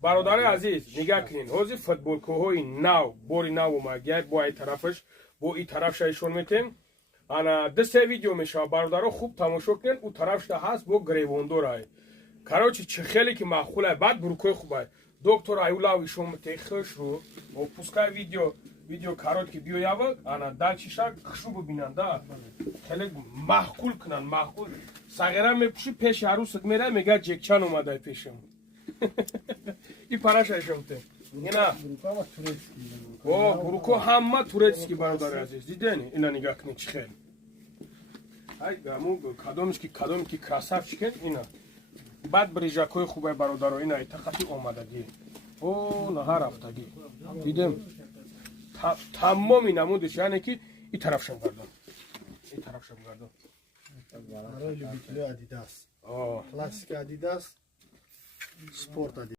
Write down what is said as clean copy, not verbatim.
бародари азиз, нигоҳ кунед. Ҳозир футболкаҳои нав, бори нав омад. Бо ин тарафаш, бо ин тарафша ишон метем. Ана ду-се видео мешавад. Бародаро хуб тамошо кунед. У тарафшда ҳаст бо грейвондорай. Короче, чи хеле ки маъқулай. Баъд бурукои хубай. Доктор Аюлав ишон мете хушру. Пускай видео коротки биёява. Ана дачишак хушу бубинан да. Хеле маъқул кунан, маъқул. Сағира мепуши пеши арусат мерай, мега ҷекчан омадай пешам. И параша ишон мете. Ина буруко ҳама турецки бародари азиз. Дидени? Ина нигоҳ кунед чи хел. Ай аму кадоми ки красавчикен ина. Баъд брижакои хубай бародаро ина тақати омадагӣ. О наҳа рафтагӣ. Дидем? Тамоми намудиш, яъне ки ин тарафшам гардон. Ин тарафшам гардон. Барои любителои Адидас. Классика Адидас, спорт Адидас.